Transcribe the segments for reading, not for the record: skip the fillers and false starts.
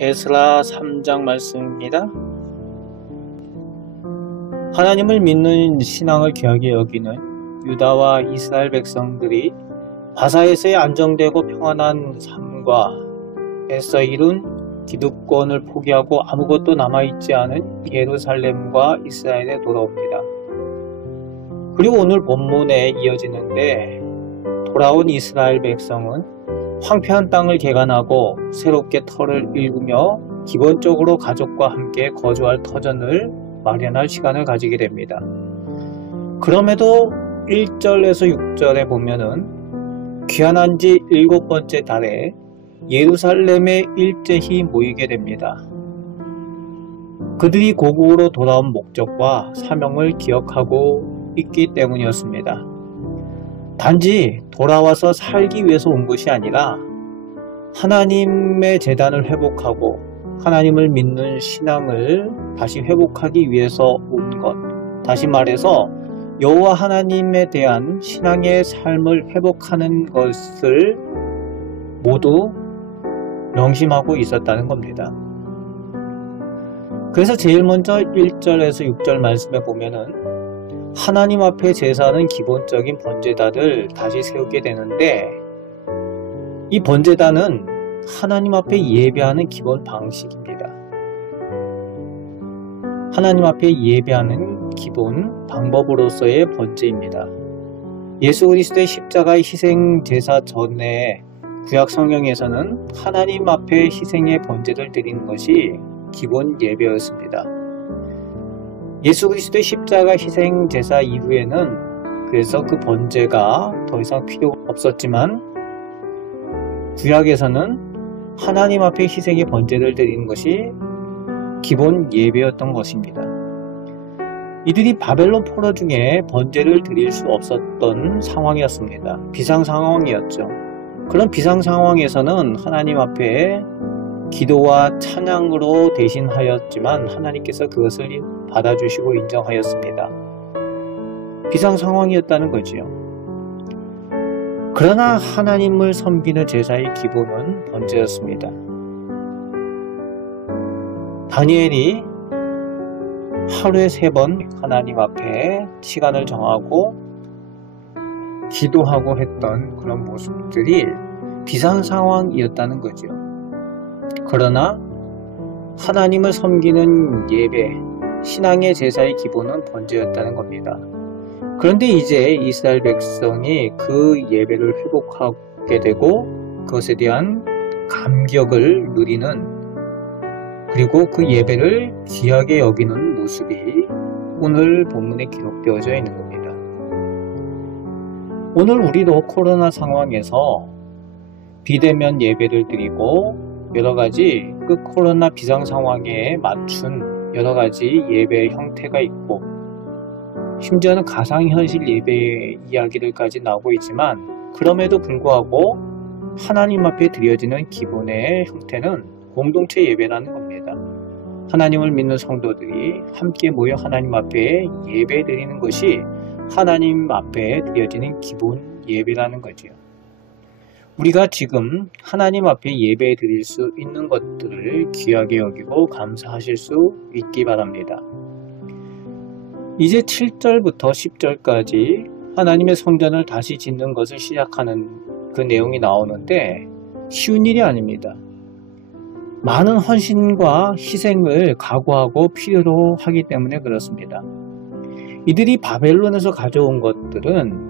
에스라 3장 말씀입니다. 하나님을 믿는 신앙을 귀하게 여기는 유다와 이스라엘 백성들이 바사에서의 안정되고 평안한 삶과 애써 이룬 기득권을 포기하고 아무것도 남아있지 않은 예루살렘과 이스라엘에 돌아옵니다. 그리고 오늘 본문에 이어지는데, 돌아온 이스라엘 백성은 황폐한 땅을 개간하고 새롭게 터를 일구며 기본적으로 가족과 함께 거주할 터전을 마련할 시간을 가지게 됩니다. 그럼에도 1절에서 6절에 보면은 귀환한 지 7번째 달에 예루살렘에 일제히 모이게 됩니다. 그들이 고국으로 돌아온 목적과 사명을 기억하고 있기 때문이었습니다. 단지 돌아와서 살기 위해서 온 것이 아니라 하나님의 제단을 회복하고 하나님을 믿는 신앙을 다시 회복하기 위해서 온 것, 다시 말해서 여호와 하나님에 대한 신앙의 삶을 회복하는 것을 모두 명심하고 있었다는 겁니다. 그래서 제일 먼저 1절에서 6절 말씀에 보면은 하나님 앞에 제사하는 기본적인 번제단을 다시 세우게 되는데, 이 번제단은 하나님 앞에 예배하는 기본 방식입니다. 하나님 앞에 예배하는 기본 방법으로서의 번제입니다. 예수 그리스도의 십자가의 희생 제사 전에 구약 성경에서는 하나님 앞에 희생의 번제를 드리는 것이 기본 예배였습니다. 예수 그리스도의 십자가 희생 제사 이후에는 그래서 그 번제가 더 이상 필요 없었지만, 구약에서는 하나님 앞에 희생의 번제를 드리는 것이 기본 예배였던 것입니다. 이들이 바벨론 포로 중에 번제를 드릴 수 없었던 상황이었습니다. 비상 상황이었죠. 그런 비상 상황에서는 하나님 앞에 기도와 찬양으로 대신하였지만 하나님께서 그것을 받아주시고 인정하였습니다. 비상 상황이었다는 거지요. 그러나 하나님을 섬기는 제사의 기본은 번제였습니다. 다니엘이 하루에 3번 하나님 앞에 시간을 정하고 기도하고 했던 그런 모습들이 비상 상황이었다는 거죠. 그러나 하나님을 섬기는 예배, 신앙의 제사의 기본은 번제였다는 겁니다. 그런데 이제 이스라엘 백성이 그 예배를 회복하게 되고 그것에 대한 감격을 누리는, 그리고 그 예배를 귀하게 여기는 모습이 오늘 본문에 기록되어져 있는 겁니다. 오늘 우리도 코로나 상황에서 비대면 예배를 드리고 여러가지 그 코로나 비상 상황에 맞춘 여러가지 예배 형태가 있고, 심지어는 가상현실 예배 이야기들까지 나오고 있지만, 그럼에도 불구하고 하나님 앞에 드려지는 기본의 형태는 공동체 예배라는 겁니다. 하나님을 믿는 성도들이 함께 모여 하나님 앞에 예배 드리는 것이 하나님 앞에 드려지는 기본 예배라는 거죠. 우리가 지금 하나님 앞에 예배 드릴 수 있는 것들을 귀하게 여기고 감사하실 수 있기 바랍니다. 이제 7절부터 10절까지 하나님의 성전을 다시 짓는 것을 시작하는 그 내용이 나오는데 쉬운 일이 아닙니다. 많은 헌신과 희생을 각오하고 필요로 하기 때문에 그렇습니다. 이들이 바벨론에서 가져온 것들은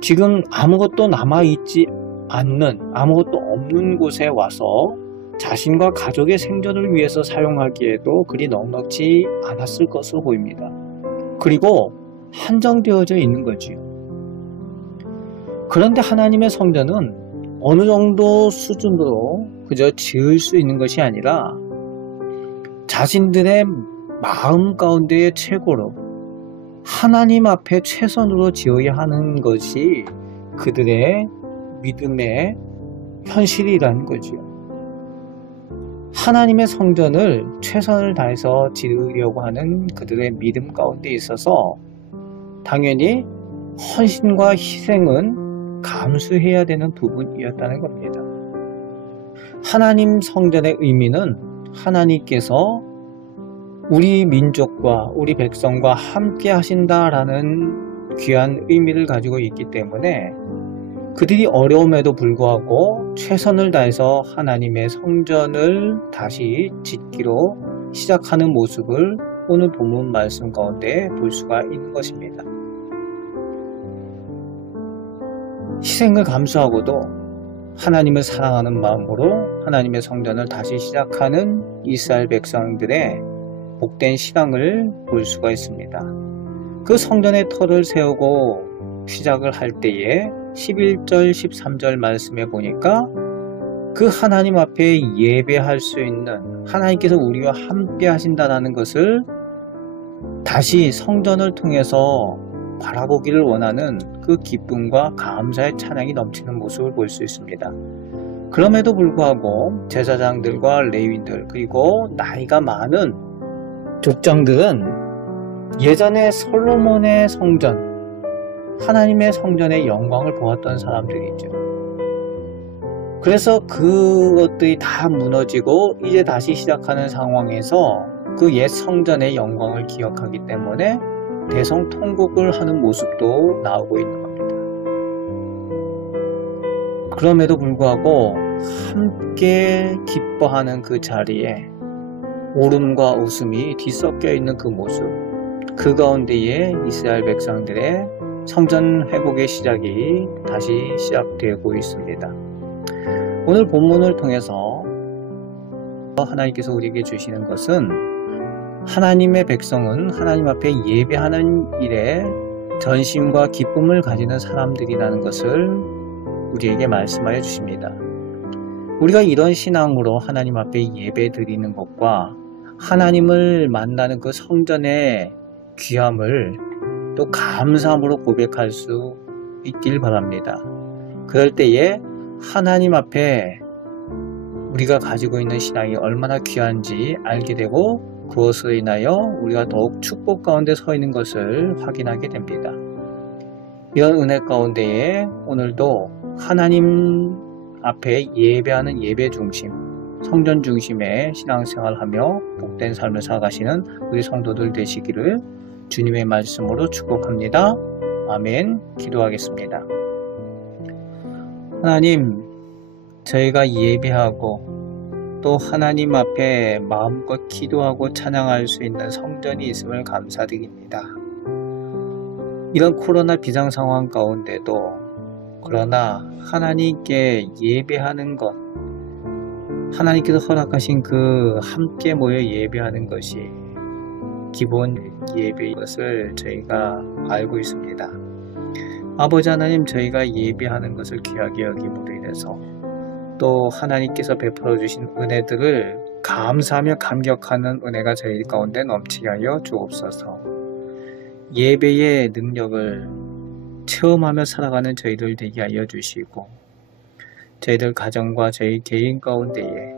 지금 아무것도 남아있지 않는, 아무것도 없는 곳에 와서 자신과 가족의 생존을 위해서 사용하기에도 그리 넉넉지 않았을 것으로 보입니다. 그리고 한정되어져 있는 거지요. 그런데 하나님의 성전은 어느 정도 수준으로 그저 지을 수 있는 것이 아니라 자신들의 마음 가운데의 최고로 하나님 앞에 최선으로 지어야 하는 것이 그들의 믿음의 현실이라는 거지요. 하나님의 성전을 최선을 다해서 지으려고 하는 그들의 믿음 가운데 있어서 당연히 헌신과 희생은 감수해야 되는 부분이었다는 겁니다. 하나님 성전의 의미는 하나님께서 우리 민족과 우리 백성과 함께 하신다라는 귀한 의미를 가지고 있기 때문에 그들이 어려움에도 불구하고 최선을 다해서 하나님의 성전을 다시 짓기로 시작하는 모습을 오늘 본문 말씀 가운데 볼 수가 있는 것입니다. 희생을 감수하고도 하나님을 사랑하는 마음으로 하나님의 성전을 다시 시작하는 이스라엘 백성들의 복된 신앙을 볼 수가 있습니다. 그 성전의 터를 세우고 시작을 할 때에 11절 13절 말씀에 보니까 그 하나님 앞에 예배할 수 있는 하나님께서 우리와 함께 하신다는 것을 다시 성전을 통해서 바라보기를 원하는 그 기쁨과 감사의 찬양이 넘치는 모습을 볼 수 있습니다. 그럼에도 불구하고 제사장들과 레위인들 그리고 나이가 많은 족장들은 예전에 솔로몬의 성전, 하나님의 성전의 영광을 보았던 사람들이죠. 그래서 그것들이 다 무너지고 이제 다시 시작하는 상황에서 그 옛 성전의 영광을 기억하기 때문에 대성통곡을 하는 모습도 나오고 있는 겁니다. 그럼에도 불구하고 함께 기뻐하는 그 자리에 울음과 웃음이 뒤섞여 있는 그 모습, 그 가운데에 이스라엘 백성들의 성전 회복의 시작이 다시 시작되고 있습니다. 오늘 본문을 통해서 하나님께서 우리에게 주시는 것은 하나님의 백성은 하나님 앞에 예배하는 일에 전심과 기쁨을 가지는 사람들이라는 것을 우리에게 말씀하여 주십니다. 우리가 이런 신앙으로 하나님 앞에 예배 드리는 것과 하나님을 만나는 그 성전의 귀함을 또 감사함으로 고백할 수 있길 바랍니다. 그럴 때에 하나님 앞에 우리가 가지고 있는 신앙이 얼마나 귀한지 알게 되고 그것으로 인하여 우리가 더욱 축복 가운데 서 있는 것을 확인하게 됩니다. 이런 은혜 가운데에 오늘도 하나님 앞에 예배하는 예배 중심, 성전 중심의 신앙생활하며 복된 삶을 살아가시는 우리 성도들 되시기를 주님의 말씀으로 축복합니다. 아멘. 기도하겠습니다. 하나님, 저희가 예배하고 또 하나님 앞에 마음껏 기도하고 찬양할 수 있는 성전이 있음을 감사드립니다. 이런 코로나 비상 상황 가운데도 그러나 하나님께 예배하는 것, 하나님께서 허락하신 그 함께 모여 예배하는 것이 기본 예배인 것을 저희가 알고 있습니다. 아버지 하나님, 저희가 예배하는 것을 귀하게 여김으로 인해서 또 하나님께서 베풀어 주신 은혜들을 감사하며 감격하는 은혜가 저희 가운데 넘치게 하여 주옵소서. 예배의 능력을 체험하며 살아가는 저희들 되게 하여 주시고 저희들 가정과 저희 개인 가운데에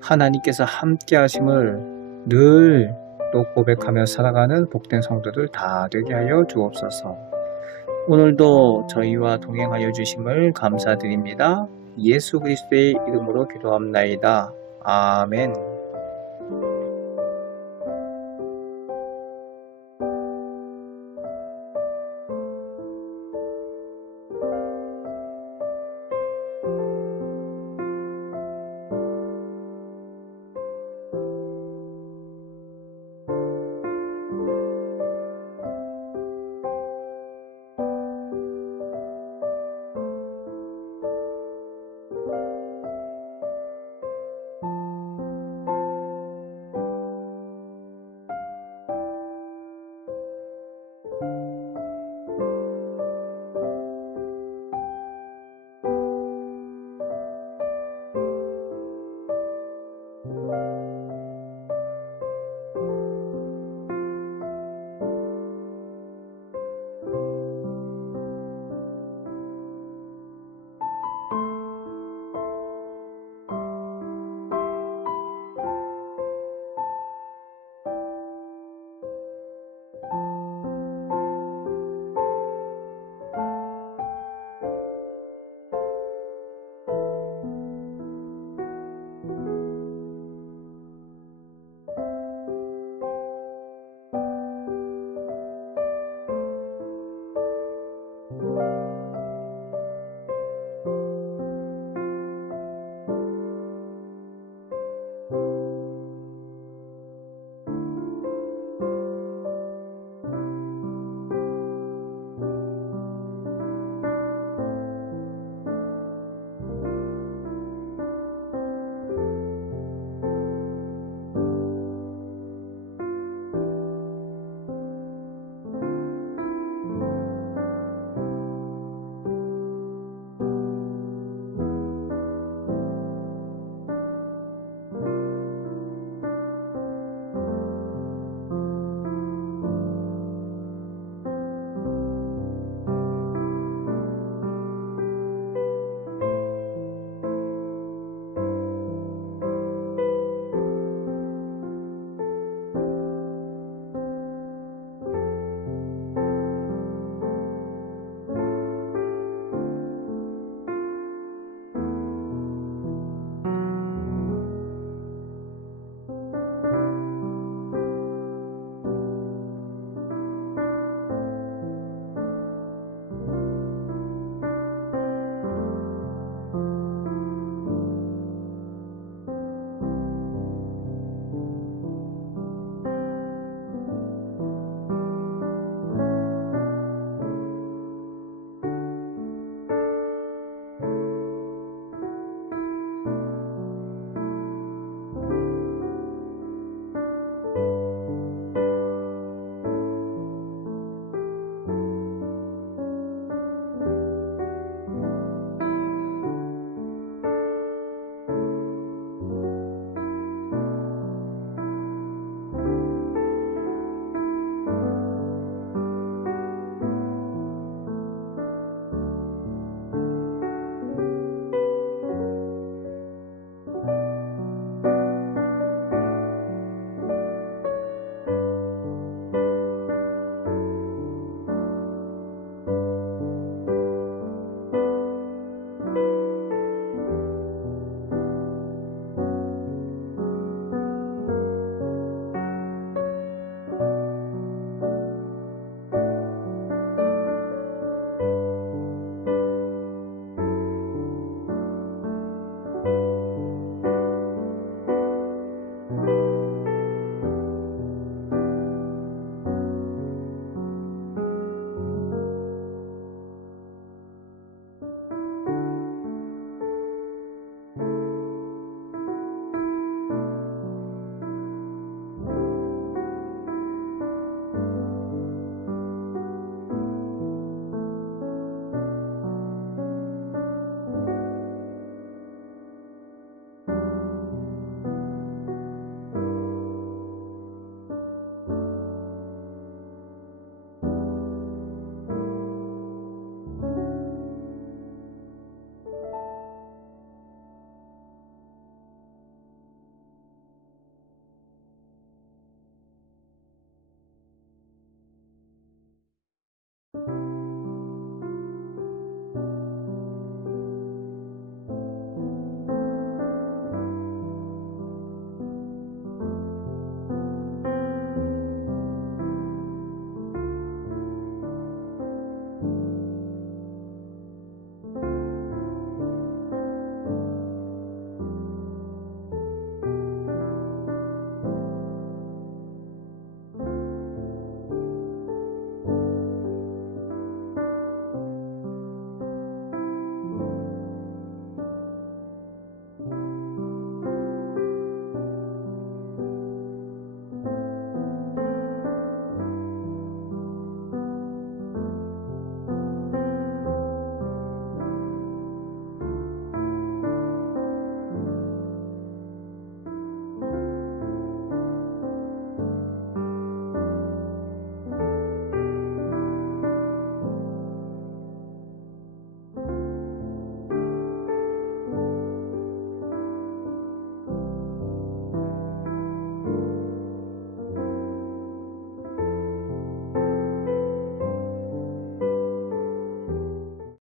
하나님께서 함께 하심을 늘 또 고백하며 살아가는 복된 성도들 다 되게 하여 주옵소서. 오늘도 저희와 동행하여 주심을 감사드립니다. 예수 그리스도의 이름으로 기도합나이다. 아멘.